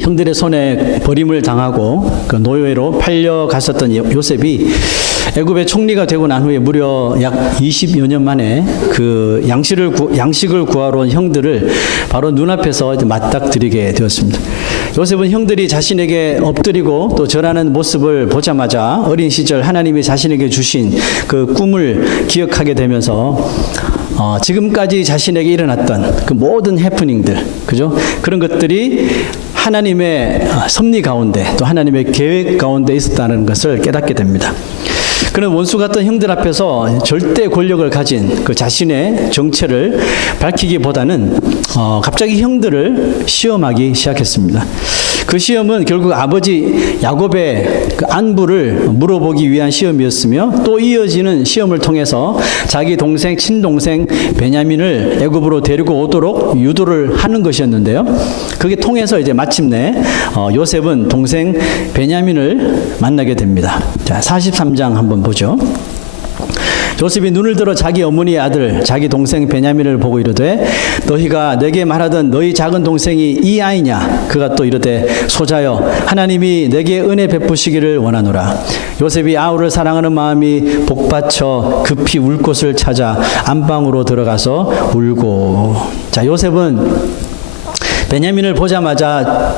형들의 손에 버림을 당하고 그 노예로 팔려갔었던 요셉이 애굽의 총리가 되고 난 후에 무려 약 20여 년 만에 그 양식을 구하러 온 형들을 바로 눈앞에서 맞닥뜨리게 되었습니다. 요셉은 형들이 자신에게 엎드리고 또 절하는 모습을 보자마자 어린 시절 하나님이 자신에게 주신 그 꿈을 기억하게 되면서 지금까지 자신에게 일어났던 그 모든 해프닝들, 그죠? 그런 것들이 하나님의 섭리 가운데 또 하나님의 계획 가운데 있었다는 것을 깨닫게 됩니다. 그는 원수 같은 형들 앞에서 절대 권력을 가진 그 자신의 정체를 밝히기보다는 갑자기 형들을 시험하기 시작했습니다. 그 시험은 결국 아버지 야곱의 그 안부를 물어보기 위한 시험이었으며 또 이어지는 시험을 통해서 자기 동생, 친동생 베냐민을 애굽으로 데리고 오도록 유도를 하는 것이었는데요. 그게 통해서 이제 마침내 요셉은 동생 베냐민을 만나게 됩니다. 자, 43장 한번 보죠. 요셉이 눈을 들어 자기 어머니의 아들 자기 동생 베냐민을 보고 이르되 너희가 내게 말하던 너희 작은 동생이 이 아이냐? 그가 또 이르되 소자여 하나님이 내게 은혜 베푸시기를 원하노라. 요셉이 아우를 사랑하는 마음이 복받쳐 급히 울 곳을 찾아 안방으로 들어가서 울고. 자, 요셉은 베냐민을 보자마자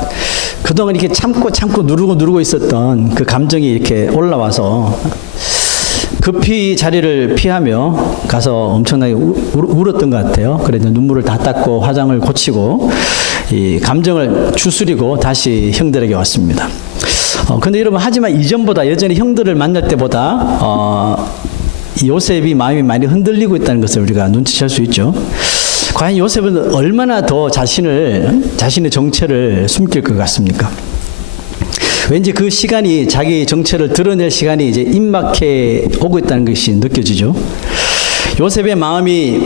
그동안 이렇게 참고 누르고 있었던 그 감정이 이렇게 올라와서 급히 자리를 피하며 가서 엄청나게 울었던 것 같아요. 그래서 눈물을 다 닦고 화장을 고치고 이 감정을 추스리고 다시 형들에게 왔습니다. 근데 여러분, 하지만 이전보다 여전히 형들을 만날 때보다 요셉이 마음이 많이 흔들리고 있다는 것을 우리가 눈치챌 수 있죠. 과연 요셉은 얼마나 더 자신의 정체를 숨길 것 같습니까? 왠지 그 시간이 자기 정체를 드러낼 시간이 이제 임박해 오고 있다는 것이 느껴지죠. 요셉의 마음이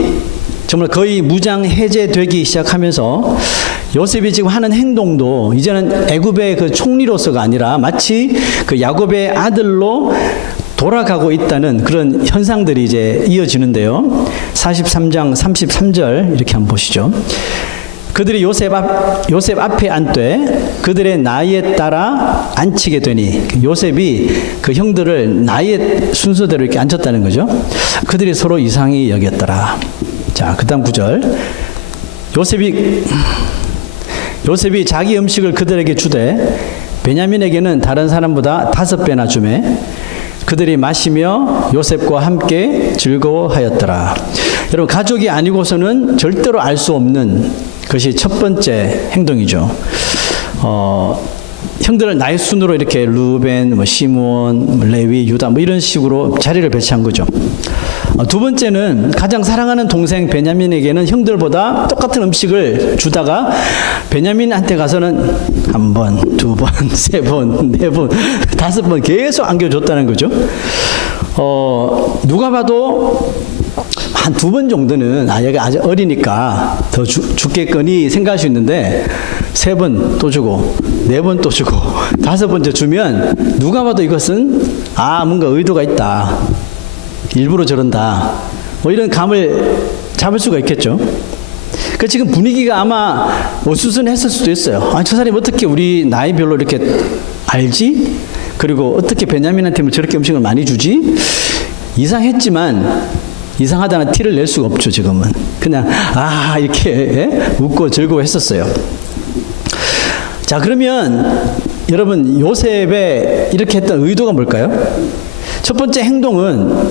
정말 거의 무장 해제되기 시작하면서 요셉이 지금 하는 행동도 이제는 애굽의 그 총리로서가 아니라 마치 그 야곱의 아들로 돌아가고 있다는 그런 현상들이 이제 이어지는데요. 43장 33절 이렇게 한번 보시죠. 그들이 요셉 앞에 앉되 그들의 나이에 따라 앉히게 되니, 요셉이 그 형들을 나이의 순서대로 이렇게 앉혔다는 거죠. 그들이 서로 이상히 여겼더라. 자, 그 다음 9절. 요셉이 자기 음식을 그들에게 주되 베냐민에게는 다른 사람보다 5배나 주매 그들이 마시며 요셉과 함께 즐거워하였더라. 여러분, 가족이 아니고서는 절대로 알 수 없는 그것이 첫 번째 행동이죠. 형들을 나이 순으로 이렇게 루벤, 시므온, 레위, 유다 이런 식으로 자리를 배치한 거죠. 두 번째는 가장 사랑하는 동생 베냐민에게는 형들보다 똑같은 음식을 주다가 베냐민한테 가서는 1번, 2번, 3번, 4번, 5번 계속 안겨줬다는 거죠. 누가 봐도 한 2번 정도는 얘가 아직 어리니까 더 죽겠거니 생각할 수 있는데 3번 또 주고 4번 또 주고 5번째 주면 누가 봐도 이것은 뭔가 의도가 있다, 일부러 저런다, 이런 감을 잡을 수가 있겠죠. 그 지금 분위기가 아마 어수선했을 수도 있어요. 저 사람이 어떻게 우리 나이별로 이렇게 알지? 그리고 어떻게 베냐민한테 저렇게 음식을 많이 주지? 이상했지만 이상하다는 티를 낼 수가 없죠. 지금은 그냥 이렇게 웃고 즐거워했었어요. 자, 그러면 여러분, 요셉의 이렇게 했던 의도가 뭘까요? 첫 번째 행동은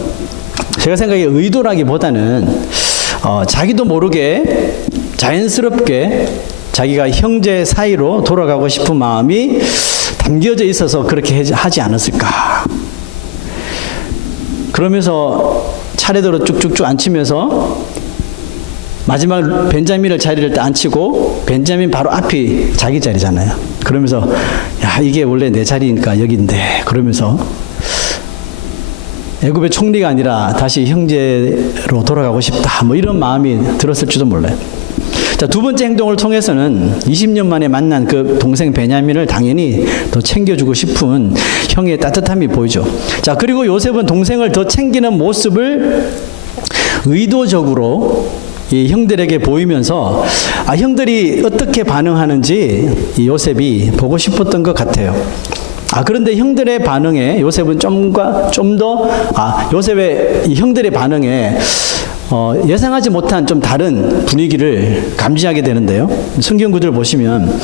제가 생각에 의도라기보다는 자기도 모르게 자연스럽게 자기가 형제 사이로 돌아가고 싶은 마음이 담겨져 있어서 그렇게 하지 않았을까. 그러면서 차례대로 쭉쭉쭉 앉히면서 마지막 벤자민을 자리를 딱 앉히고 벤자민 바로 앞이 자기 자리잖아요. 그러면서 이게 원래 내 자리니까 여긴데, 그러면서 애굽의 총리가 아니라 다시 형제로 돌아가고 싶다, 이런 마음이 들었을지도 몰라요. 자, 두 번째 행동을 통해서는 20년 만에 만난 그 동생 베냐민을 당연히 더 챙겨주고 싶은 형의 따뜻함이 보이죠. 자, 그리고 요셉은 동생을 더 챙기는 모습을 의도적으로 이 형들에게 보이면서 형들이 어떻게 반응하는지 이 요셉이 보고 싶었던 것 같아요. 그런데 형들의 반응에 요셉은 요셉의 이 형들의 반응에 예상하지 못한 좀 다른 분위기를 감지하게 되는데요. 성경 구절을 보시면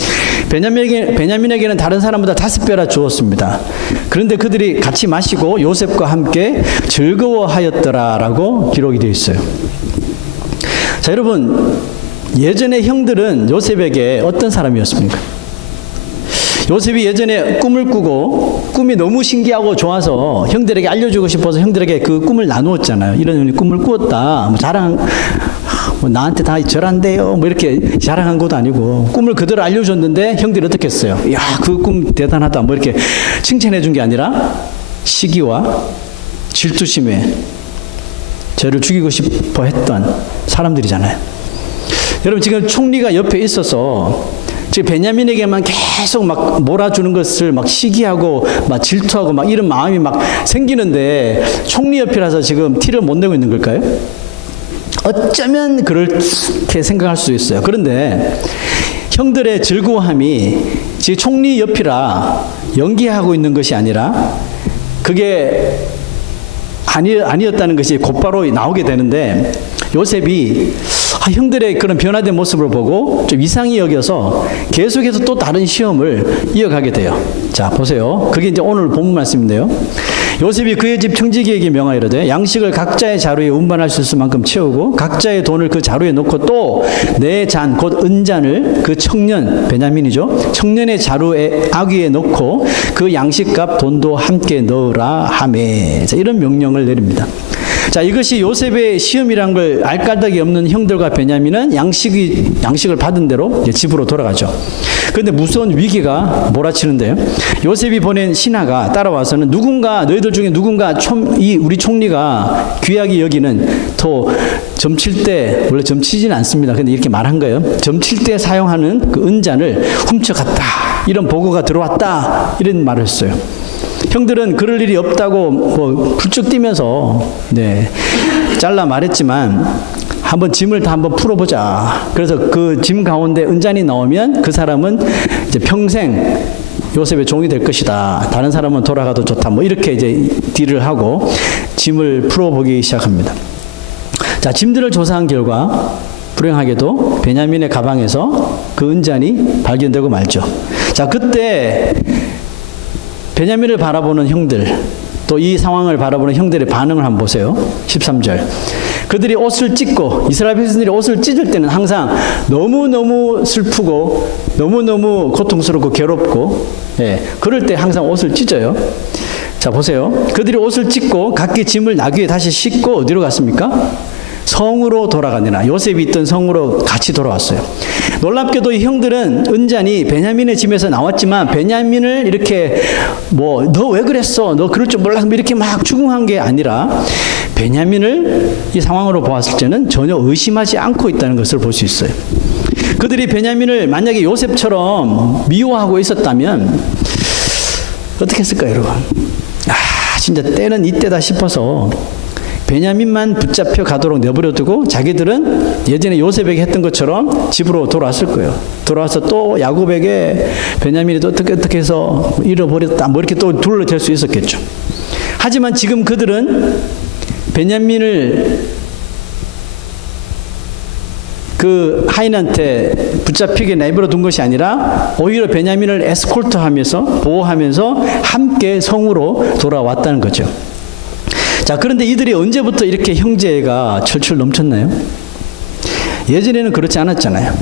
베냐민에게는 다른 사람보다 5배나 주었습니다. 그런데 그들이 같이 마시고 요셉과 함께 즐거워하였더라라고 기록이 되어 있어요. 자, 여러분, 예전에 형들은 요셉에게 어떤 사람이었습니까? 요셉이 예전에 꿈을 꾸고 꿈이 너무 신기하고 좋아서 형들에게 알려주고 싶어서 형들에게 그 꿈을 나누었잖아요. 이런 꿈을 꾸었다. 나한테 다 절한대요. 이렇게 자랑한 것도 아니고 꿈을 그대로 알려줬는데 형들이 어떻게 했어요? 야, 그 꿈 대단하다. 이렇게 칭찬해 준 게 아니라 시기와 질투심에 저를 죽이고 싶어 했던 사람들이잖아요. 여러분, 지금 총리가 옆에 있어서 지금 베냐민에게만 계속 막 몰아주는 것을 막 시기하고 막 질투하고 막 이런 마음이 막 생기는데 총리 옆이라서 지금 티를 못 내고 있는 걸까요? 어쩌면 그렇게 생각할 수 있어요. 그런데 형들의 즐거워함이 지금 총리 옆이라 연기하고 있는 것이 아니라 그게 아니었다는 것이 곧바로 나오게 되는데 요셉이 형들의 그런 변화된 모습을 보고 좀 이상히 여겨서 계속해서 또 다른 시험을 이어가게 돼요. 자, 보세요. 그게 이제 오늘 본문 말씀인데요. 요셉이 그의 집 청지기에게 명하이르되 양식을 각자의 자루에 운반할 수 있을 만큼 채우고 각자의 돈을 그 자루에 넣고 또 내 잔 곧 은잔을 그 청년 베냐민이죠. 청년의 자루에 아귀에 넣고 그 양식값 돈도 함께 넣으라 하매. 자, 이런 명령을 내립니다. 자, 이것이 요셉의 시험이란 걸 알 까닭이 없는 형들과 베냐민은 양식을 받은 대로 이제 집으로 돌아가죠. 그런데 무서운 위기가 몰아치는데요. 요셉이 보낸 신하가 따라와서는 너희들 중에 누군가 우리 총리가 귀하게 여기는 점칠 때, 원래 점치지는 않습니다. 근데 이렇게 말한 거예요. 점칠 때 사용하는 그 은잔을 훔쳐갔다. 이런 보고가 들어왔다. 이런 말을 했어요. 형들은 그럴 일이 없다고 훌쩍 뛰면서 잘라 말했지만 한번 짐을 다 한번 풀어보자. 그래서 그 짐 가운데 은잔이 나오면 그 사람은 이제 평생 요셉의 종이 될 것이다. 다른 사람은 돌아가도 좋다. 이렇게 이제 딜을 하고 짐을 풀어보기 시작합니다. 자, 짐들을 조사한 결과 불행하게도 베냐민의 가방에서 그 은잔이 발견되고 말죠. 자, 그때 베냐민을 바라보는 형들, 또 이 상황을 바라보는 형들의 반응을 한번 보세요. 13절. 그들이 옷을 찢고, 이스라엘 백성들이 옷을 찢을 때는 항상 너무너무 슬프고 너무너무 고통스럽고 괴롭고, 그럴 때 항상 옷을 찢어요. 자, 보세요. 그들이 옷을 찢고 각기 짐을 나귀에 다시 싣고 어디로 갔습니까? 성으로 돌아가니라. 요셉이 있던 성으로 같이 돌아왔어요. 놀랍게도 이 형들은 은잔이 베냐민의 집에서 나왔지만 베냐민을 이렇게 너 왜 그랬어? 너 그럴 줄 몰랐어? 이렇게 막 추궁한 게 아니라 베냐민을 이 상황으로 보았을 때는 전혀 의심하지 않고 있다는 것을 볼 수 있어요. 그들이 베냐민을 만약에 요셉처럼 미워하고 있었다면 어떻게 했을까요, 여러분? 진짜 때는 이때다 싶어서 베냐민만 붙잡혀 가도록 내버려두고 자기들은 예전에 요셉에게 했던 것처럼 집으로 돌아왔을 거예요. 돌아와서 또 야곱에게 베냐민이 또 어떻게 해서 잃어버렸다 이렇게 또 둘러댈 수 있었겠죠. 하지만 지금 그들은 베냐민을 그 하인한테 붙잡히게 내버려 둔 것이 아니라 오히려 베냐민을 에스콜트하면서 보호하면서 함께 성으로 돌아왔다는 거죠. 자, 그런데 이들이 언제부터 이렇게 형제가 철철 넘쳤나요? 예전에는 그렇지 않았잖아요.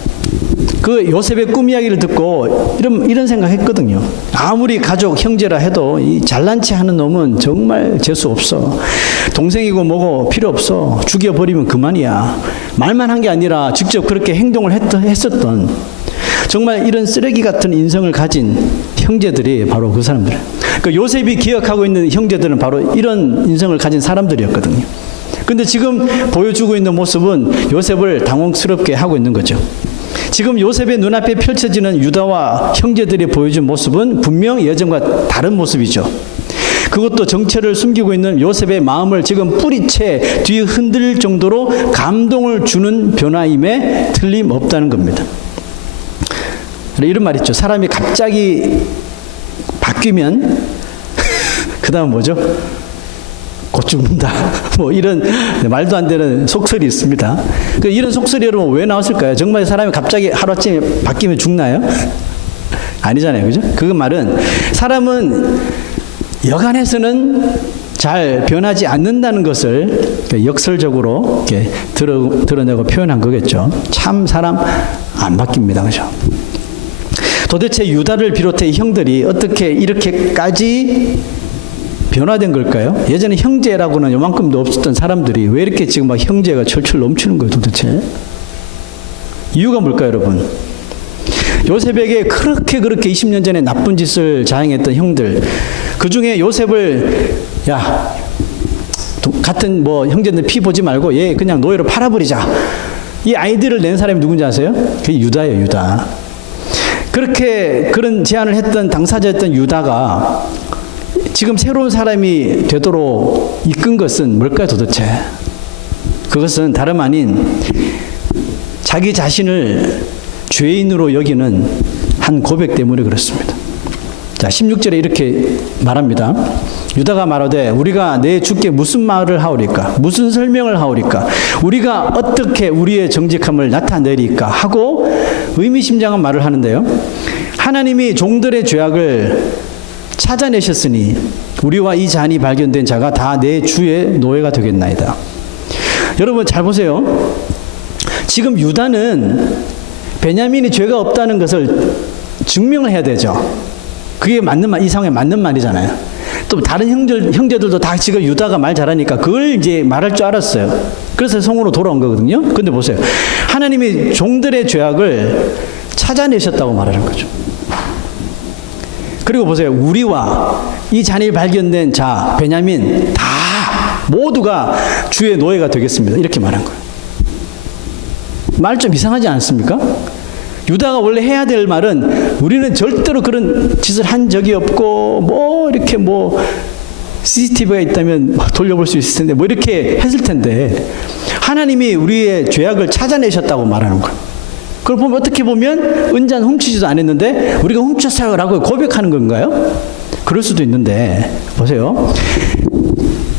그 요셉의 꿈 이야기를 듣고 이런 생각했거든요. 아무리 가족 형제라 해도 이 잘난 체 하는 놈은 정말 재수 없어. 동생이고 뭐고 필요 없어. 죽여버리면 그만이야. 말만 한 게 아니라 직접 그렇게 행동을 했었던 정말 이런 쓰레기 같은 인성을 가진 형제들이 바로 그 사람들. 그 요셉이 기억하고 있는 형제들은 바로 이런 인성을 가진 사람들이었거든요. 근데 지금 보여주고 있는 모습은 요셉을 당황스럽게 하고 있는 거죠. 지금 요셉의 눈앞에 펼쳐지는 유다와 형제들이 보여준 모습은 분명 예전과 다른 모습이죠. 그것도 정체를 숨기고 있는 요셉의 마음을 지금 뿌리채 뒤 흔들 정도로 감동을 주는 변화임에 틀림없다는 겁니다. 이런 말 있죠. 사람이 갑자기 바뀌면 그 다음 뭐죠? 곧 죽는다. 뭐 이런 말도 안 되는 속설이 있습니다. 이런 속설이 여러분 왜 나왔을까요? 정말 사람이 갑자기 하루아침에 바뀌면 죽나요? 아니잖아요. 그죠? 그 말은 사람은 여간해서는 잘 변하지 않는다는 것을 역설적으로 이렇게 드러내고 표현한 거겠죠. 참 사람 안 바뀝니다. 그죠? 도대체 유다를 비롯해 형들이 어떻게 이렇게까지 변화된 걸까요? 예전에 형제라고는 요만큼도 없었던 사람들이 왜 이렇게 지금 막 형제가 철철 넘치는 거예요, 도대체? 이유가 뭘까요, 여러분? 요셉에게 그렇게 20년 전에 나쁜 짓을 자행했던 형들, 그 중에 요셉을, 야, 같은 뭐 형제들 피 보지 말고 얘 그냥 노예로 팔아버리자. 이 아이디어를 낸 사람이 누군지 아세요? 그게 유다예요, 유다. 그런 제안을 했던 당사자였던 유다가 지금 새로운 사람이 되도록 이끈 것은 뭘까요, 도대체? 그것은 다름 아닌 자기 자신을 죄인으로 여기는 한 고백 때문에 그렇습니다. 자, 16절에 이렇게 말합니다. 유다가 말하되 우리가 내 주께 무슨 말을 하오리까? 무슨 설명을 하오리까? 우리가 어떻게 우리의 정직함을 나타내리까? 하고 의미심장한 말을 하는데요. 하나님이 종들의 죄악을 찾아내셨으니 우리와 이 잔이 발견된 자가 다 내 주의 노예가 되겠나이다. 여러분 잘 보세요. 지금 유다는 베냐민이 죄가 없다는 것을 증명을 해야 되죠. 그게 맞는 말, 이 상황에 맞는 말이잖아요. 또 다른 형제들도 다 지금 유다가 말 잘하니까 그걸 이제 말할 줄 알았어요. 그래서 성으로 돌아온 거거든요. 근데 보세요. 하나님이 종들의 죄악을 찾아내셨다고 말하는 거죠. 그리고 보세요. 우리와 이 잔이 발견된 자, 베냐민 다 모두가 주의 노예가 되겠습니다. 이렇게 말한 거예요. 말 좀 이상하지 않습니까? 유다가 원래 해야 될 말은 우리는 절대로 그런 짓을 한 적이 없고 뭐 이렇게 뭐 CCTV가 있다면 돌려볼 수 있을 텐데 뭐 이렇게 했을 텐데 하나님이 우리의 죄악을 찾아내셨다고 말하는 거예요. 그걸 보면 어떻게 보면 은잔 훔치지도 않았는데 우리가 훔쳤어요라고 고백하는 건가요? 그럴 수도 있는데 보세요.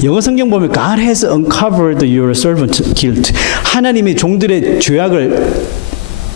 영어 성경 보면 God has uncovered your servant's guilt. 하나님이 종들의 죄악을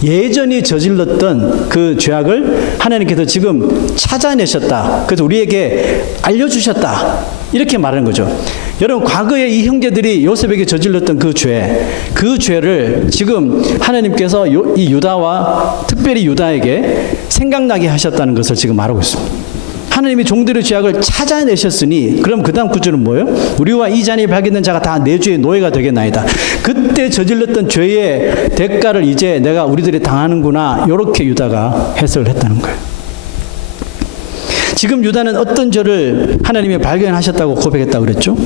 예전에 저질렀던 그 죄악을 하나님께서 지금 찾아내셨다. 그래서 우리에게 알려주셨다. 이렇게 말하는 거죠. 여러분 과거에 이 형제들이 요셉에게 저질렀던 그 죄를 지금 하나님께서 이 유다와 특별히 유다에게 생각나게 하셨다는 것을 지금 말하고 있습니다. 하나님이 종들의 죄악을 찾아내셨으니 그럼 그 다음 구절은 뭐예요? 우리와 이 잔이 발견된 자가 다 내 주의 노예가 되겠나이다. 그때 저질렀던 죄의 대가를 이제 내가 우리들이 당하는구나. 이렇게 유다가 해석을 했다는 거예요. 지금 유다는 어떤 죄를 하나님이 발견하셨다고 고백했다고 그랬죠?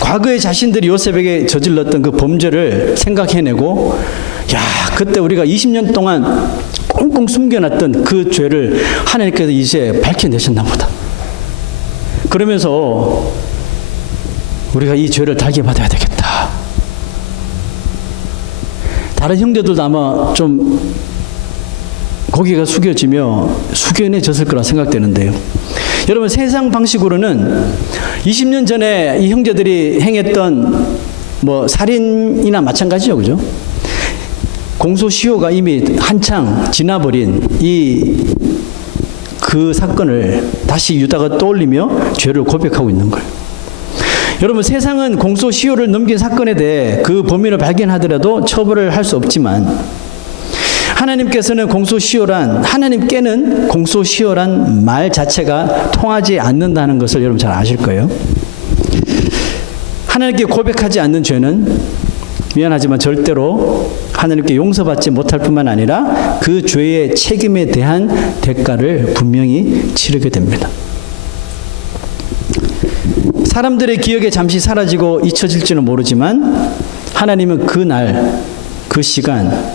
과거에 자신들이 요셉에게 저질렀던 그 범죄를 생각해내고 야 그때 우리가 20년 동안 꽁꽁 숨겨놨던 그 죄를 하나님께서 이제 밝혀내셨나 보다. 그러면서 우리가 이 죄를 달게 받아야 되겠다. 다른 형제들도 아마 좀 고개가 숙여지며 숙연해졌을 거라 생각되는데요. 여러분 세상 방식으로는 20년 전에 이 형제들이 행했던 뭐 살인이나 마찬가지죠. 그죠? 공소시효가 이미 한창 지나버린 그 사건을 다시 유다가 떠올리며 죄를 고백하고 있는 거예요. 여러분 세상은 공소시효를 넘긴 사건에 대해 그 범인을 발견하더라도 처벌을 할 수 없지만 하나님께서는 하나님께는 공소시효란 말 자체가 통하지 않는다는 것을 여러분 잘 아실 거예요. 하나님께 고백하지 않는 죄는 미안하지만 절대로 하나님께 용서받지 못할 뿐만 아니라 그 죄의 책임에 대한 대가를 분명히 치르게 됩니다. 사람들의 기억에 잠시 사라지고 잊혀질지는 모르지만 하나님은 그 날, 그 시간,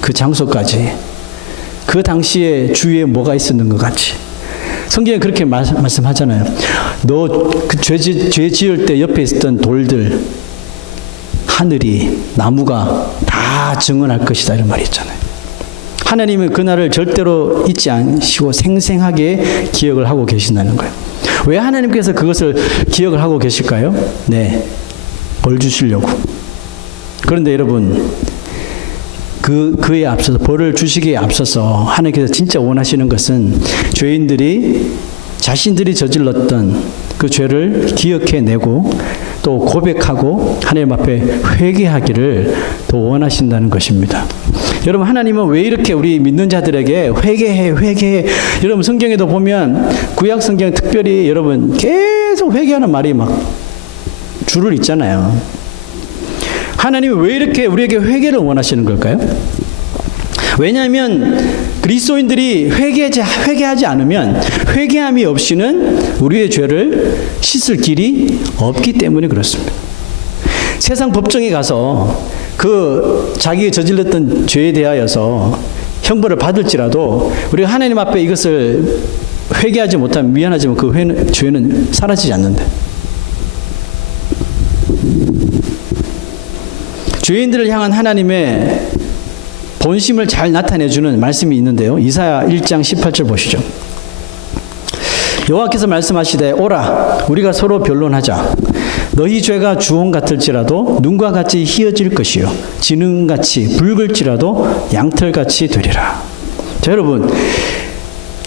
그 장소까지 그 당시에 주위에 뭐가 있었는 것 같이 성경에 그렇게 말씀하잖아요. 너 그 죄 지을 때 옆에 있었던 돌들, 하늘이, 나무가 다 증언할 것이다 이런 말이 있잖아요. 하나님은 그날을 절대로 잊지 않으시고 생생하게 기억을 하고 계신다는 거예요. 왜 하나님께서 그것을 기억을 하고 계실까요? 네, 벌 주시려고. 그런데 여러분, 그에 앞서서, 벌을 주시기에 앞서서 하나님께서 진짜 원하시는 것은 죄인들이 자신들이 저질렀던 그 죄를 기억해내고 또 고백하고 하나님 앞에 회개하기를 더 원하신다는 것입니다. 여러분, 하나님은 왜 이렇게 우리 믿는 자들에게 회개해. 여러분, 성경에도 보면 구약 성경 특별히 여러분 계속 회개하는 말이 막 줄을 잇잖아요. 하나님은 왜 이렇게 우리에게 회개를 원하시는 걸까요? 왜냐하면 그리스도인들이 회개하지 않으면 회개함이 없이는 우리의 죄를 씻을 길이 없기 때문에 그렇습니다. 세상 법정에 가서 그 자기가 저질렀던 죄에 대하여서 형벌을 받을지라도 우리가 하나님 앞에 이것을 회개하지 못하면 미안하지만 그 죄는 사라지지 않는다. 죄인들을 향한 하나님의 본심을 잘 나타내주는 말씀이 있는데요. 이사야 1장 18절 보시죠. 여호와께서 말씀하시되 오라 우리가 서로 변론하자. 너희 죄가 주홍 같을지라도 눈과 같이 희어질 것이요 진흥같이 붉을지라도 양털같이 되리라. 자, 여러분,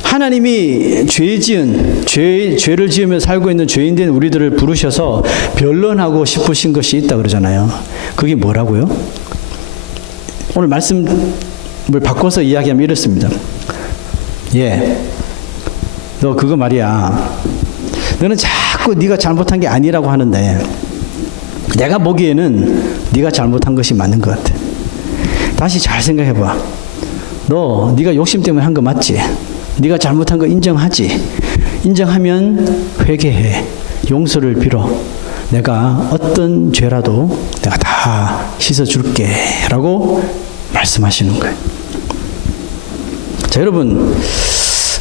하나님이 죄를 지으며 살고 있는 죄인된 우리들을 부르셔서 변론하고 싶으신 것이 있다 그러잖아요. 그게 뭐라고요? 오늘 말씀을 바꿔서 이야기하면 이렇습니다. 너 그거 말이야. 너는 자꾸 네가 잘못한 게 아니라고 하는데 내가 보기에는 네가 잘못한 것이 맞는 것 같아. 다시 잘 생각해봐. 네가 욕심 때문에 한 거 맞지? 네가 잘못한 거 인정하지? 인정하면 회개해. 용서를 빌어. 내가 어떤 죄라도 내가 다 씻어줄게 라고 말씀하시는 거예요. 자, 여러분,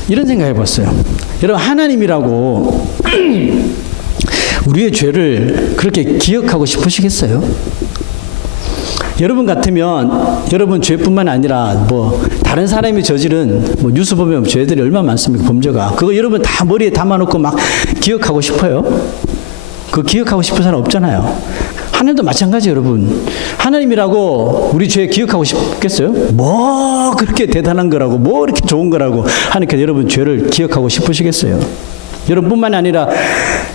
이런 생각 해봤어요. 여러분, 하나님이라고 우리의 죄를 그렇게 기억하고 싶으시겠어요? 여러분 같으면 여러분 죄뿐만 아니라 다른 사람이 저지른 뉴스 보면 죄들이 얼마나 많습니까? 범죄가. 그거 여러분 다 머리에 담아놓고 막 기억하고 싶어요? 그 기억하고 싶은 사람 없잖아요. 하나님도 마찬가지. 여러분, 하나님이라고 우리 죄 기억하고 싶겠어요? 뭐 그렇게 대단한 거라고, 뭐 이렇게 좋은 거라고 하나님께서 여러분 죄를 기억하고 싶으시겠어요? 여러분뿐만 아니라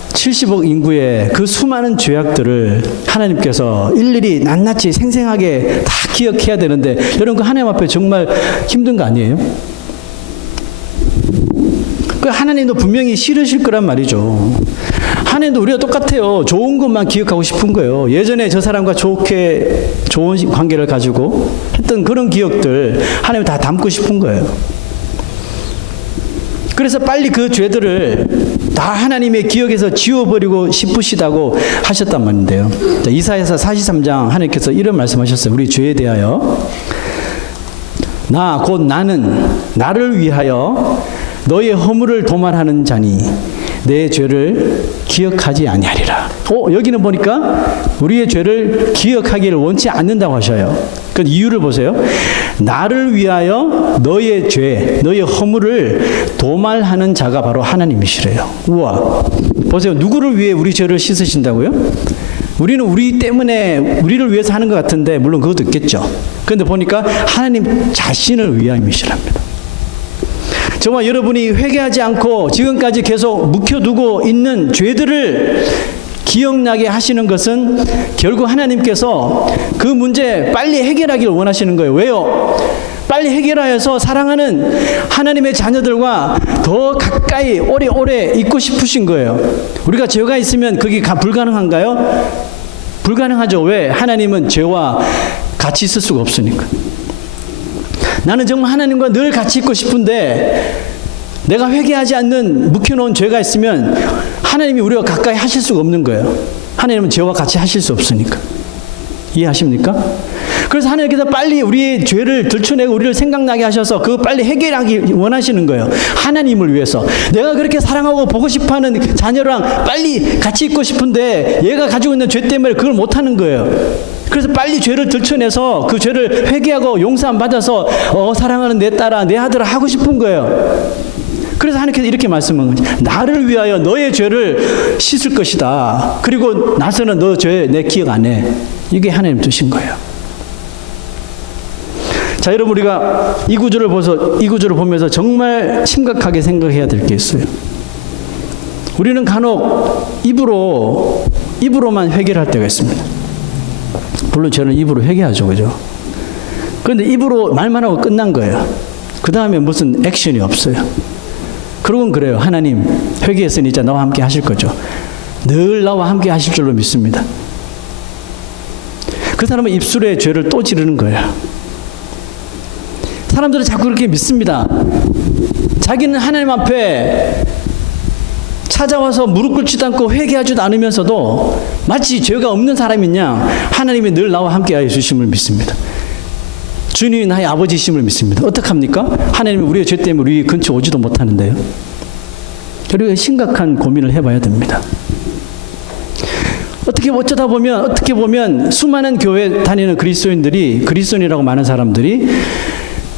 70억 인구의 그 수많은 죄악들을 하나님께서 일일이 낱낱이 생생하게 다 기억해야 되는데 여러분, 그 하나님 앞에 정말 힘든 거 아니에요? 그 하나님도 분명히 싫으실 거란 말이죠. 하나님도 우리가 똑같아요. 좋은 것만 기억하고 싶은 거예요. 예전에 저 사람과 좋은 관계를 가지고 했던 그런 기억들 하나님 다 담고 싶은 거예요. 그래서 빨리 그 죄들을 다 하나님의 기억에서 지워버리고 싶으시다고 하셨단 말인데요. 자, 이사야서 43장 하나님께서 이런 말씀하셨어요. 우리 죄에 대하여 곧 나는 나를 위하여 너의 허물을 도말하는 자니 내 죄를 기억하지 아니하리라. 여기는 보니까 우리의 죄를 기억하기를 원치 않는다고 하셔요. 그 이유를 보세요. 나를 위하여 너의 죄, 너의 허물을 도말하는 자가 바로 하나님이시래요. 우와. 보세요. 누구를 위해 우리 죄를 씻으신다고요? 우리는 우리 때문에 우리를 위해서 하는 것 같은데 물론 그것도 있겠죠. 그런데 보니까 하나님 자신을 위함이시랍니다. 정말 여러분이 회개하지 않고 지금까지 계속 묵혀두고 있는 죄들을 기억나게 하시는 것은 결국 하나님께서 그 문제 빨리 해결하기를 원하시는 거예요. 왜요? 빨리 해결하여서 사랑하는 하나님의 자녀들과 더 가까이 오래오래 있고 싶으신 거예요. 우리가 죄가 있으면 그게 불가능한가요? 불가능하죠. 왜? 하나님은 죄와 같이 있을 수가 없으니까. 나는 정말 하나님과 늘 같이 있고 싶은데 내가 회개하지 않는 묵혀놓은 죄가 있으면 하나님이 우리와 가까이 하실 수가 없는 거예요. 하나님은 죄와 같이 하실 수 없으니까. 이해하십니까? 그래서 하나님께서 빨리 우리의 죄를 들춰내고 우리를 생각나게 하셔서 그거 빨리 해결하기 원하시는 거예요. 하나님을 위해서. 내가 그렇게 사랑하고 보고 싶어하는 자녀랑 빨리 같이 있고 싶은데 얘가 가지고 있는 죄 때문에 그걸 못하는 거예요. 그래서 빨리 죄를 들춰내서 그 죄를 회개하고 용서함 받아서 사랑하는 내 딸아, 내 아들아 하고 싶은 거예요. 그래서 하나님께서 이렇게 말씀한 거죠. 나를 위하여 너의 죄를 씻을 것이다. 그리고 나서는 너 죄 내 기억 안 해. 이게 하나님 뜻인 거예요. 자, 여러분, 우리가 이 구절을 보면서 정말 심각하게 생각해야 될 게 있어요. 우리는 간혹 입으로만 회개를 할 때가 있습니다. 물론 저는 입으로 회개하죠, 그죠? 그런데 입으로 말만 하고 끝난 거예요. 그 다음에 무슨 액션이 없어요. 그러곤 그래요. 하나님, 회개했으니 이제 나와 함께 하실 거죠. 늘 나와 함께 하실 줄로 믿습니다. 그 사람은 입술에 죄를 또 지르는 거예요. 사람들은 자꾸 그렇게 믿습니다. 자기는 하나님 앞에 찾아와서 무릎 꿇지도 않고 회개하지도 않으면서도 마치 죄가 없는 사람인 양 하나님이 늘 나와 함께하여 주심을 믿습니다. 주님이 나의 아버지심을 믿습니다. 어떡합니까? 하나님이 우리의 죄 때문에 우리 근처 오지도 못하는데요. 우리가 심각한 고민을 해봐야 됩니다. 어떻게 보면 수많은 교회 다니는 그리스도인이라고 많은 사람들이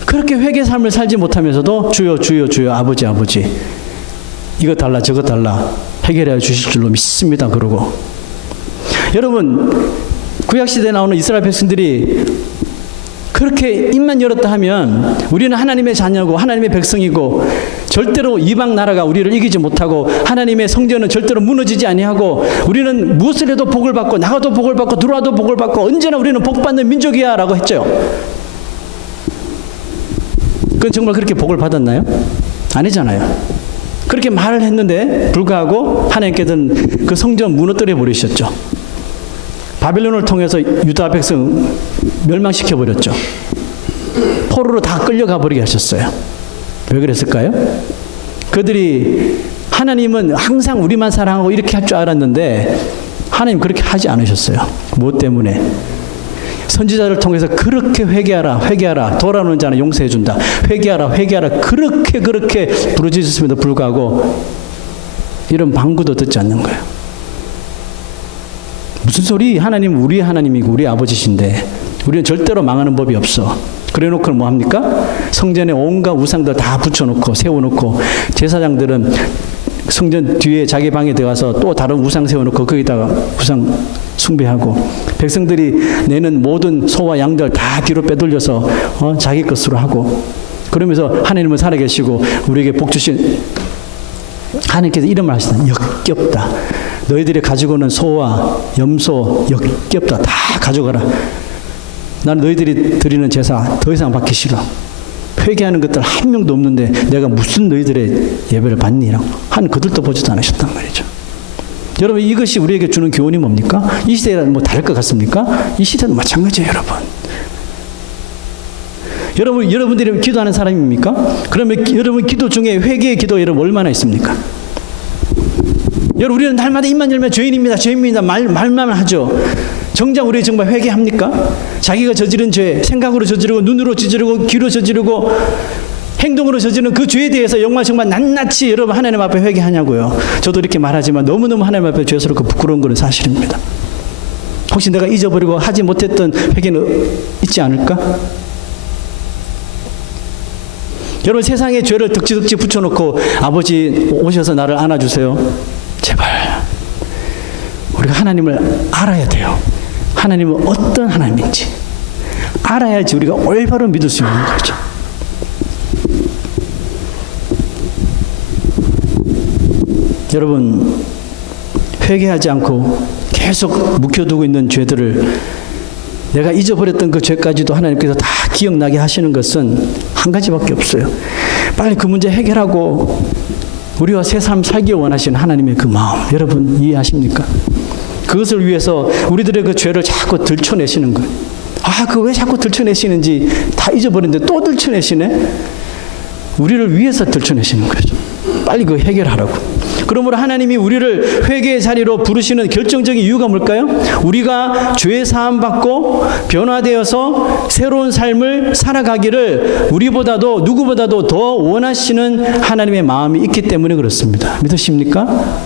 그렇게 회개 삶을 살지 못하면서도 주여 주여 주여 아버지 아버지 이거 달라 저거 달라 해결해 주실 줄로 믿습니다. 그러고 여러분, 구약시대에 나오는 이스라엘 백성들이 그렇게 입만 열었다 하면 우리는 하나님의 자녀고 하나님의 백성이고 절대로 이방 나라가 우리를 이기지 못하고 하나님의 성전은 절대로 무너지지 아니하고 우리는 무엇을 해도 복을 받고 나가도 복을 받고 들어와도 복을 받고 언제나 우리는 복받는 민족이야 라고 했죠. 그건 정말 그렇게 복을 받았나요? 아니잖아요. 그렇게 말을 했는데 불구하고 하나님께서는 그 성전 무너뜨려 버리셨죠. 바빌론을 통해서 유다 백성 멸망시켜 버렸죠. 포로로 다 끌려가 버리게 하셨어요. 왜 그랬을까요? 그들이 하나님은 항상 우리만 사랑하고 이렇게 할 줄 알았는데 하나님 그렇게 하지 않으셨어요. 무엇 때문에? 선지자를 통해서 그렇게 회개하라 돌아오는 자는 용서해 준다. 회개하라 그렇게 부르짖었음에도 불구하고 이런 방구도 듣지 않는 거예요. 무슨 소리? 하나님은 우리 하나님이고 우리 아버지신데 우리는 절대로 망하는 법이 없어. 그래놓고 뭐 합니까? 성전에 온갖 우상들 다 붙여놓고 세워놓고 제사장들은 성전 뒤에 자기 방에 들어가서 또 다른 우상 세워놓고 거기다가 우상 숭배하고 백성들이 내는 모든 소와 양들 다 뒤로 빼돌려서 자기 것으로 하고 그러면서 하나님은 살아계시고 우리에게 복 주신 하나님께서 이런 말 하시다. 역겹다. 너희들이 가지고는 소와 염소 역겹다. 다 가져가라. 나는 너희들이 드리는 제사 더 이상 받기 싫어. 회개하는 것들 한 명도 없는데 내가 무슨 너희들의 예배를 받니라고 한 그들도 보지도 않으셨단 말이죠. 여러분, 이것이 우리에게 주는 교훈이 뭡니까? 이 시대랑 뭐 다를 것 같습니까? 이 시대는 마찬가지예요, 여러분. 여러분들이 기도하는 사람입니까? 그러면 여러분 기도 중에 회개의 기도 여러분 얼마나 있습니까? 여러분, 우리는 날마다 입만 열면 죄인입니다 말만 하죠. 정작 우리 정말 회개합니까? 자기가 저지른 죄, 생각으로 저지르고 눈으로 저지르고 귀로 저지르고 행동으로 저지르는 그 죄에 대해서 정말 낱낱이 여러분 하나님 앞에 회개하냐고요. 저도 이렇게 말하지만 너무너무 하나님 앞에 죄스럽고 부끄러운 것은 사실입니다. 혹시 내가 잊어버리고 하지 못했던 회개는 있지 않을까? 여러분, 세상에 죄를 덕지덕지 붙여놓고 아버지 오셔서 나를 안아주세요. 제발. 우리가 하나님을 알아야 돼요. 하나님은 어떤 하나님인지 알아야지 우리가 올바로 믿을 수 있는 거죠. 여러분, 회개하지 않고 계속 묵혀두고 있는 죄들을 내가 잊어버렸던 그 죄까지도 하나님께서 다 기억나게 하시는 것은 한 가지밖에 없어요. 빨리 그 문제 해결하고 우리와 새 삶 살기 원하시는 하나님의 그 마음, 여러분 이해하십니까? 그것을 위해서 우리들의 그 죄를 자꾸 들춰내시는 거예요. 그거 왜 자꾸 들춰내시는지 다 잊어버렸는데 또 들춰내시네? 우리를 위해서 들춰내시는 거죠. 빨리 그거 해결하라고. 그러므로 하나님이 우리를 회개의 자리로 부르시는 결정적인 이유가 뭘까요? 우리가 죄 사함 받고 변화되어서 새로운 삶을 살아가기를 우리보다도 누구보다도 더 원하시는 하나님의 마음이 있기 때문에 그렇습니다. 믿으십니까?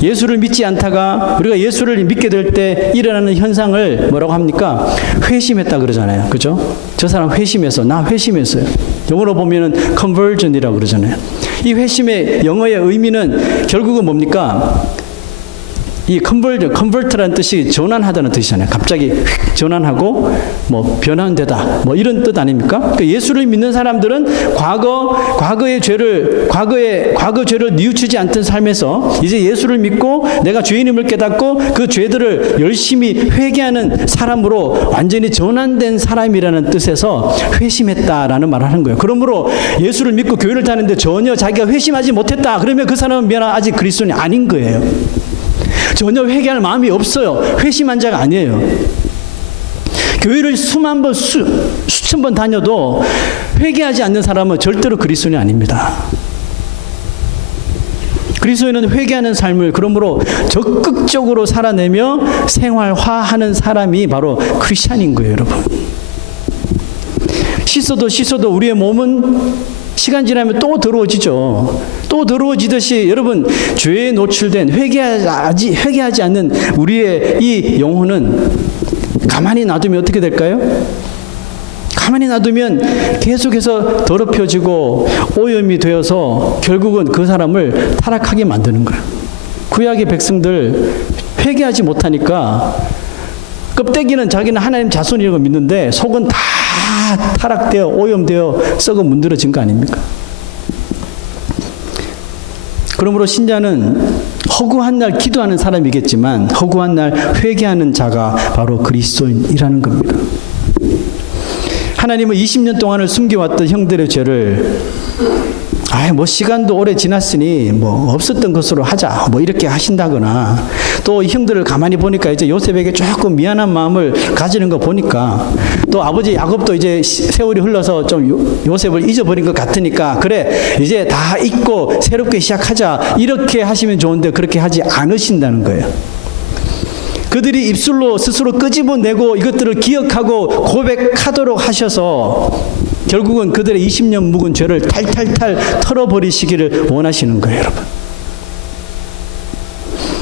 예수를 믿지 않다가 우리가 예수를 믿게 될 때 일어나는 현상을 뭐라고 합니까? 회심했다 그러잖아요. 그죠? 저 사람 회심해서, 나 회심했어요. 영어로 보면은 conversion이라고 그러잖아요. 이 회심의 영어의 의미는 결국은 뭡니까? 이 convert라는 뜻이 전환하다는 뜻이잖아요. 갑자기 휙 전환하고 뭐 변환되다 뭐 이런 뜻 아닙니까? 그러니까 예수를 믿는 사람들은 과거의 죄를 과거 죄를 뉘우치지 않던 삶에서 이제 예수를 믿고 내가 죄인임을 깨닫고 그 죄들을 열심히 회개하는 사람으로 완전히 전환된 사람이라는 뜻에서 회심했다라는 말을 하는 거예요. 그러므로 예수를 믿고 교회를 다니는데 전혀 자기가 회심하지 못했다. 그러면 그 사람은 미안하다 아직 그리스도인이 아닌 거예요. 전혀 회개할 마음이 없어요. 회심한 자가 아니에요. 교회를 수만 번, 수천 번 다녀도 회개하지 않는 사람은 절대로 그리스도인이 아닙니다. 그리스도인은 회개하는 삶을 그러므로 적극적으로 살아내며 생활화하는 사람이 바로 크리스찬인 거예요, 여러분. 씻어도 우리의 몸은 시간 지나면 또 더러워지죠. 또 더러워지듯이 여러분 죄에 노출된 회개하지 않는 우리의 이 영혼은 가만히 놔두면 어떻게 될까요? 가만히 놔두면 계속해서 더럽혀지고 오염이 되어서 결국은 그 사람을 타락하게 만드는 거예요. 구약의 백성들 회개하지 못하니까 껍데기는 자기는 하나님 자손이라고 믿는데 속은 다 타락되어 오염되어 썩어 문드러진 거 아닙니까? 그러므로 신자는 허구한 날 기도하는 사람이겠지만 허구한 날 회개하는 자가 바로 그리스도인이라는 겁니다. 하나님은 20년 동안을 숨겨왔던 형들의 죄를 뭐 시간도 오래 지났으니 뭐 없었던 것으로 하자 뭐 이렇게 하신다거나 또 형들을 가만히 보니까 이제 요셉에게 조금 미안한 마음을 가지는 거 보니까 또 아버지 야곱도 이제 세월이 흘러서 좀 요셉을 잊어버린 것 같으니까 그래 이제 다 잊고 새롭게 시작하자 이렇게 하시면 좋은데 그렇게 하지 않으신다는 거예요. 그들이 입술로 스스로 끄집어내고 이것들을 기억하고 고백하도록 하셔서 결국은 그들의 20년 묵은 죄를 탈탈탈 털어버리시기를 원하시는 거예요, 여러분.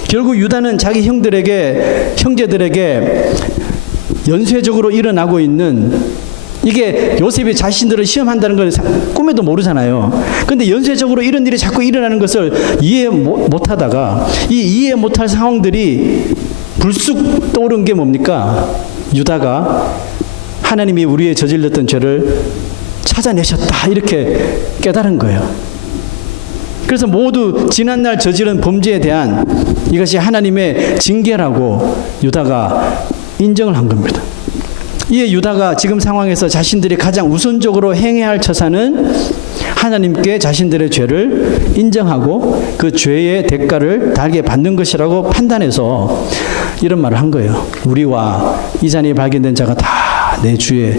결국 유다는 자기 형제들에게 연쇄적으로 일어나고 있는 이게 요셉이 자신들을 시험한다는 걸 꿈에도 모르잖아요. 그런데 연쇄적으로 이런 일이 자꾸 일어나는 것을 이해 못하다가 이 이해 못할 상황들이 불쑥 떠오른 게 뭡니까? 유다가 하나님이 우리의 저질렀던 죄를 찾아내셨다 이렇게 깨달은 거예요. 그래서 모두 지난날 저지른 범죄에 대한 이것이 하나님의 징계라고 유다가 인정을 한 겁니다. 이에 유다가 지금 상황에서 자신들이 가장 우선적으로 행해야 할 처사는 하나님께 자신들의 죄를 인정하고 그 죄의 대가를 달게 받는 것이라고 판단해서 이런 말을 한 거예요. 우리와 이 잔이 발견된 자가 다 내 주의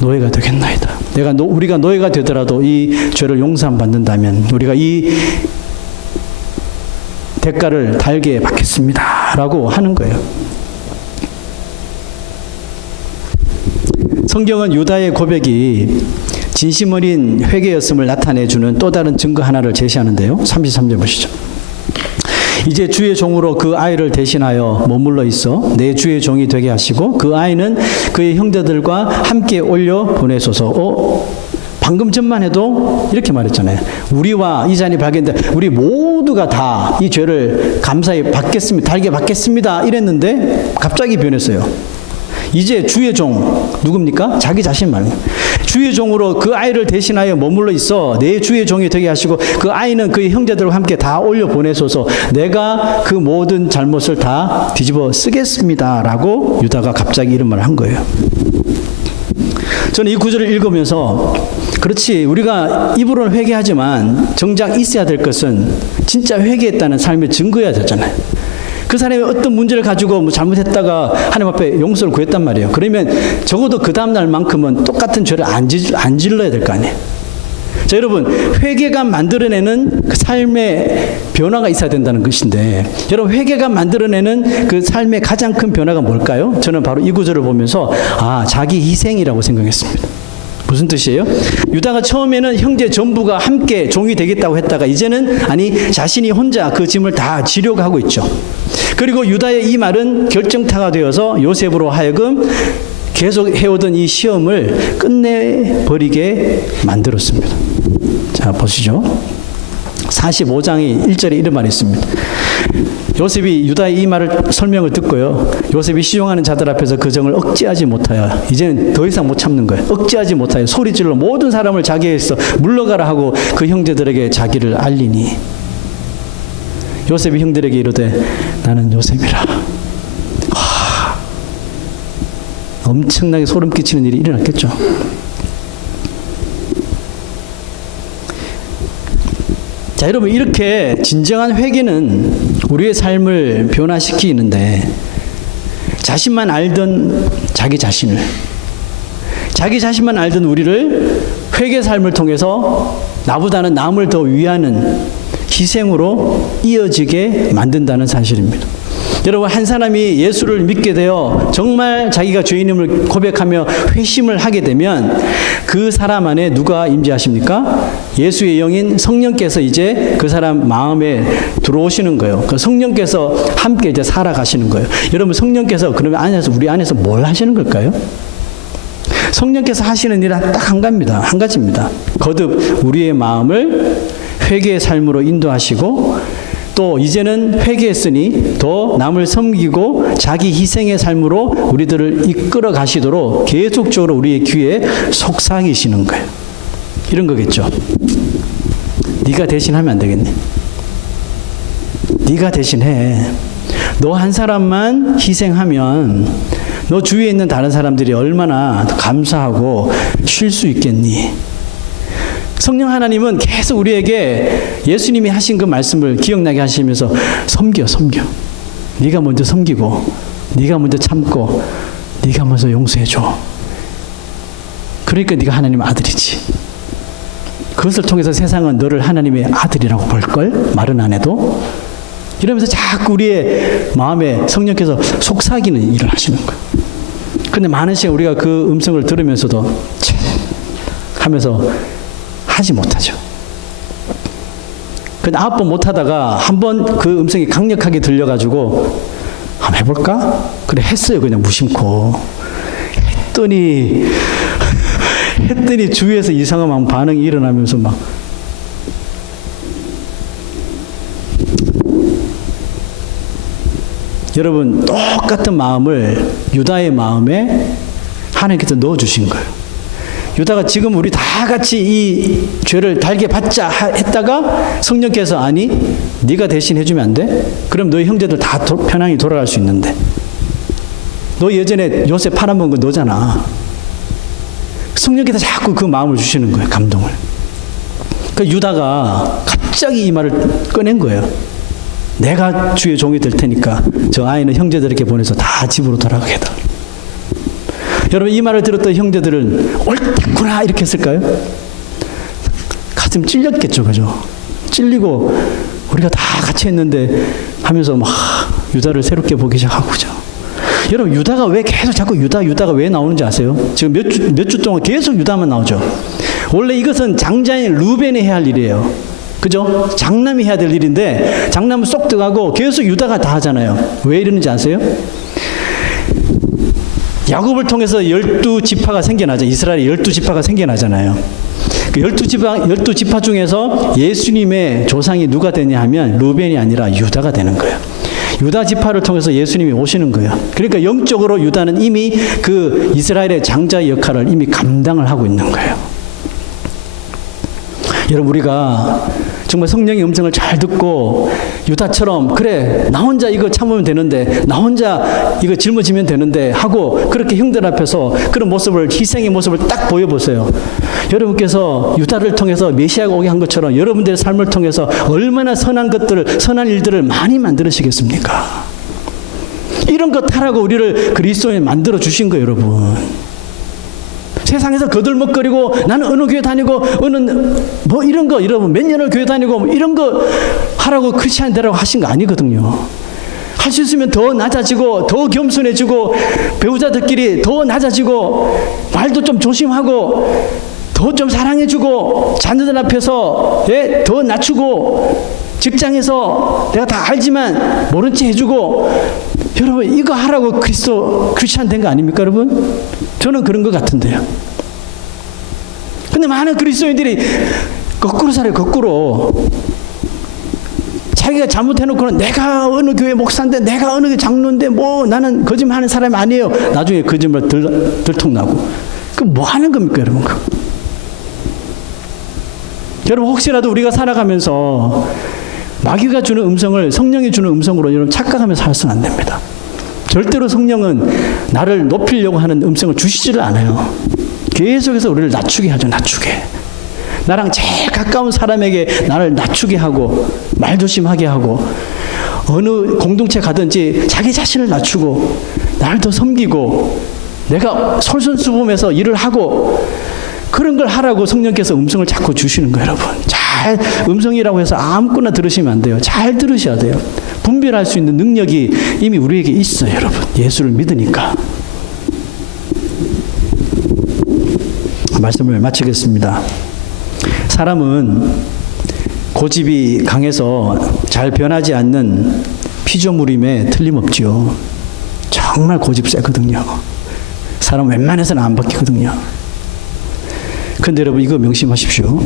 노예가 되겠나이다. 우리가 노예가 되더라도 이 죄를 용서함 받는다면 우리가 이 대가를 달게 받겠습니다. 라고 하는 거예요. 성경은 유다의 고백이 진심 어린 회개였음을 나타내주는 또 다른 증거 하나를 제시하는데요. 33절 보시죠. 이제 주의 종으로 그 아이를 대신하여 머물러 있어 내 주의 종이 되게 하시고 그 아이는 그의 형제들과 함께 올려 보내소서. 방금 전만 해도 이렇게 말했잖아요. 우리와 이 잔이 발견된 우리 모두가 다 이 죄를 감사히 받겠습니다. 달게 받겠습니다. 이랬는데 갑자기 변했어요. 이제 주의 종 누굽니까? 자기 자신 말이에요. 주의 종으로 그 아이를 대신하여 머물러 있어 내 주의 종이 되게 하시고 그 아이는 그의 형제들과 함께 다 올려 보내소서. 내가 그 모든 잘못을 다 뒤집어 쓰겠습니다. 라고 유다가 갑자기 이런 말을 한 거예요. 저는 이 구절을 읽으면서 그렇지 우리가 입으로는 회개하지만 정작 있어야 될 것은 진짜 회개했다는 삶의 증거여야 되잖아요. 그 사람이 어떤 문제를 가지고 뭐 잘못했다가 하나님 앞에 용서를 구했단 말이에요. 그러면 적어도 그 다음 날만큼은 똑같은 죄를 안 질러야 될 거 아니에요. 자, 여러분 회개가 만들어내는 그 삶의 변화가 있어야 된다는 것인데, 여러분 회개가 만들어내는 그 삶의 가장 큰 변화가 뭘까요? 저는 바로 이 구절을 보면서 자기 희생이라고 생각했습니다. 무슨 뜻이에요? 유다가 처음에는 형제 전부가 함께 종이 되겠다고 했다가 이제는 자신이 혼자 그 짐을 다 지려고 하고 있죠. 그리고 유다의 이 말은 결정타가 되어서 요셉으로 하여금 계속 해오던 이 시험을 끝내버리게 만들었습니다. 자, 보시죠. 45장의 1절에 이런 말이 있습니다. 요셉이 유다의 이 말을 설명을 듣고요. 요셉이 시종하는 자들 앞에서 그 정을 억제하지 못하여 이제는 더 이상 못 참는 거예요. 억제하지 못하여 소리질러 모든 사람을 자기에서 물러가라 하고 그 형제들에게 자기를 알리니 요셉이 형들에게 이르되 나는 요셉이라. 엄청나게 소름 끼치는 일이 일어났겠죠. 자, 여러분 이렇게 진정한 회개는 우리의 삶을 변화시키는데 자신만 알던 자기 자신만 알던 우리를 회개 삶을 통해서 나보다는 남을 더 위하는 희생으로 이어지게 만든다는 사실입니다. 여러분 한 사람이 예수를 믿게 되어 정말 자기가 죄인임을 고백하며 회심을 하게 되면 그 사람 안에 누가 임재하십니까? 예수의 영인 성령께서 이제 그 사람 마음에 들어오시는 거예요. 그 성령께서 함께 이제 살아가시는 거예요. 여러분 성령께서 그러면 우리 안에서 뭘 하시는 걸까요? 성령께서 하시는 일은 딱 한 가지입니다. 거듭 우리의 마음을 회개의 삶으로 인도하시고 또 이제는 회개했으니 더 남을 섬기고 자기 희생의 삶으로 우리들을 이끌어 가시도록 계속적으로 우리의 귀에 속삭이시는 거예요. 이런 거겠죠. 네가 대신하면 안 되겠네. 네가 대신해. 너 한 사람만 희생하면 너 주위에 있는 다른 사람들이 얼마나 감사하고 쉴 수 있겠니? 성령 하나님은 계속 우리에게 예수님이 하신 그 말씀을 기억나게 하시면서 섬겨. 네가 먼저 섬기고 네가 먼저 참고 네가 먼저 용서해줘. 그러니까 네가 하나님 아들이지. 그것을 통해서 세상은 너를 하나님의 아들이라고 볼걸? 말은 안 해도. 이러면서 자꾸 우리의 마음에 성령께서 속삭이는 일을 하시는 거예요. 그런데 많은 시간 우리가 그 음성을 들으면서도 하면서 하지 못하죠. 근데 9번 못하다가 한 번 그 음성이 강력하게 들려가지고 한번 해볼까? 그래 했어요. 그냥 무심코 했더니 주위에서 이상한 반응이 일어나면서 막 여러분 똑같은 마음을 유다의 마음에 하나님께서 넣어주신 거예요. 유다가 지금 우리 다 같이 이 죄를 달게 받자 했다가 성령께서 네가 대신 해주면 안 돼? 그럼 너희 형제들 다 편안히 돌아갈 수 있는데 너 예전에 요셉 팔아먹은 거 너잖아. 성령께서 자꾸 그 마음을 주시는 거예요. 감동을. 그 유다가 갑자기 이 말을 꺼낸 거예요. 내가 주의 종이 될 테니까 저 아이는 형제들에게 보내서 다 집으로 돌아가게 해달라. 여러분 이 말을 들었던 형제들은 옳겠구나 이렇게 했을까요? 가슴 찔렸겠죠. 그죠? 찔리고 우리가 다 같이 했는데 하면서 막 유다를 새롭게 보기 시작하고 그죠? 여러분 유다가 왜 계속 자꾸 유다가 왜 나오는지 아세요? 지금 몇 주 동안 계속 유다만 나오죠. 원래 이것은 장자인 루벤이 해야 할 일이에요. 그죠? 장남이 해야 될 일인데 장남은 쏙 들어가고 계속 유다가 다 하잖아요. 왜 이러는지 아세요? 야곱을 통해서 12지파가 생겨나죠. 이스라엘에 12지파가 생겨나잖아요. 그 12지파 중에서 예수님의 조상이 누가 되냐 하면 루벤이 아니라 유다가 되는 거예요. 유다 지파를 통해서 예수님이 오시는 거예요. 그러니까 영적으로 유다는 이미 그 이스라엘의 장자의 역할을 이미 감당을 하고 있는 거예요. 여러분 우리가 정말 성령의 음성을 잘 듣고 유다처럼 그래 나 혼자 이거 참으면 되는데 나 혼자 이거 짊어지면 되는데 하고 그렇게 형들 앞에서 그런 모습을 희생의 모습을 딱 보여보세요. 여러분께서 유다를 통해서 메시아가 오게 한 것처럼 여러분들의 삶을 통해서 얼마나 선한 일들을 많이 만들으시겠습니까? 이런 것 하라고 우리를 그리스도에 만들어 주신 거예요. 여러분 세상에서 거들먹거리고 나는 어느 교회 다니고 어느 뭐 이런 거 여러분 몇 년을 교회 다니고 뭐 이런 거 하라고 크리스찬 되라고 하신 거 아니거든요. 할 수 있으면 더 낮아지고 더 겸손해지고 배우자들끼리 더 낮아지고 말도 좀 조심하고 더 좀 사랑해주고 자녀들 앞에서 더 낮추고 직장에서 내가 다 알지만 모른 체 해주고 여러분 이거 하라고 크리스찬 된 거 아닙니까 여러분? 저는 그런 것 같은데요. 근데 많은 그리스도인들이 거꾸로 살아요. 거꾸로. 자기가 잘못해놓고는 내가 어느 교회 목사인데 내가 어느 교회 장로인데 뭐 나는 거짓말하는 사람이 아니에요. 나중에 거짓말 들통나고. 그 뭐 하는 겁니까 여러분? 여러분 혹시라도 우리가 살아가면서 마귀가 주는 음성을 성령이 주는 음성으로 여러분 착각하면서 살아서는 안 됩니다. 절대로 성령은 나를 높이려고 하는 음성을 주시지를 않아요. 계속해서 우리를 낮추게 하죠. 낮추게. 나랑 제일 가까운 사람에게 나를 낮추게 하고 말조심하게 하고 어느 공동체 가든지 자기 자신을 낮추고 나를 더 섬기고 내가 솔선수범해서 일을 하고 그런 걸 하라고 성령께서 음성을 자꾸 주시는 거예요. 여러분 잘 음성이라고 해서 아무거나 들으시면 안 돼요. 잘 들으셔야 돼요. 분별할 수 있는 능력이 이미 우리에게 있어요. 여러분 예수를 믿으니까. 말씀을 마치겠습니다. 사람은 고집이 강해서 잘 변하지 않는 피조물임에 틀림없지요. 정말 고집 세거든요. 사람 웬만해서는 안 바뀌거든요. 그런데 여러분 이거 명심하십시오.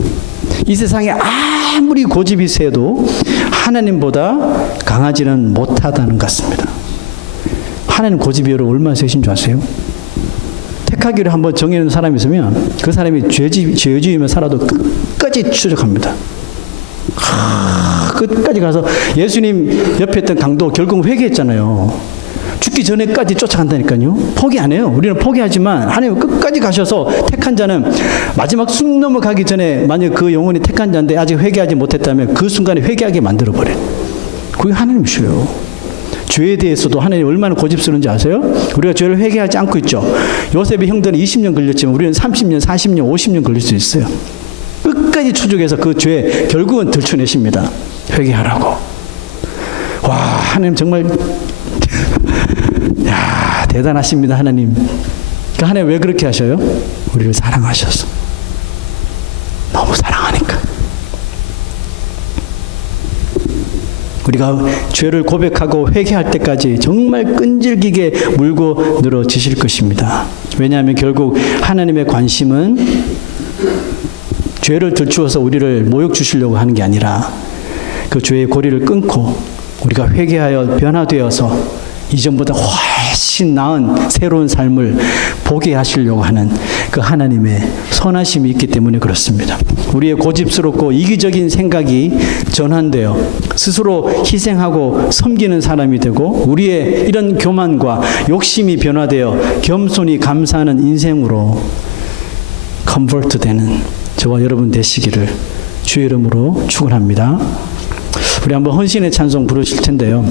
이 세상에 아무리 고집이 세도 하나님보다 강하지는 못하다는 것 같습니다. 하나님 고집이 여러분 얼마나 세신 줄 아세요? 택하기를 한번 정해놓은 사람이 있으면 그 사람이 죄지으면 살아도 끝까지 추적합니다. 끝까지 가서 예수님 옆에 있던 강도 결국 회개했잖아요. 죽기 전에까지 쫓아간다니까요. 포기 안 해요. 우리는 포기하지만 하나님은 끝까지 가셔서 택한 자는 마지막 숨 넘어가기 전에 만약 그 영혼이 택한 자인데 아직 회개하지 못했다면 그 순간에 회개하게 만들어버려요. 그게 하나님이셔요. 죄에 대해서도 하나님 얼마나 고집스러운지 아세요? 우리가 죄를 회개하지 않고 있죠. 요셉의 형들은 20년 걸렸지만 우리는 30년, 40년, 50년 걸릴 수 있어요. 끝까지 추적해서 그 죄 결국은 들춰내십니다. 회개하라고. 와, 하나님 정말 야, 대단하십니다, 하나님. 그러니까 하나님 왜 그렇게 하셔요? 우리를 사랑하셔서. 너무 사랑하니까. 우리가 죄를 고백하고 회개할 때까지 정말 끈질기게 물고 늘어지실 것입니다. 왜냐하면 결국 하나님의 관심은 죄를 들추어서 우리를 모욕 주시려고 하는 게 아니라 그 죄의 고리를 끊고 우리가 회개하여 변화되어서 이전보다 훨씬 나은 새로운 삶을 보게 하시려고 하는 그 하나님의 선하심이 있기 때문에 그렇습니다. 우리의 고집스럽고 이기적인 생각이 전환되어 스스로 희생하고 섬기는 사람이 되고 우리의 이런 교만과 욕심이 변화되어 겸손히 감사하는 인생으로 컨버트 되는 저와 여러분 되시기를 주의 이름으로 축원합니다. 우리 한번 헌신의 찬송 부르실 텐데요.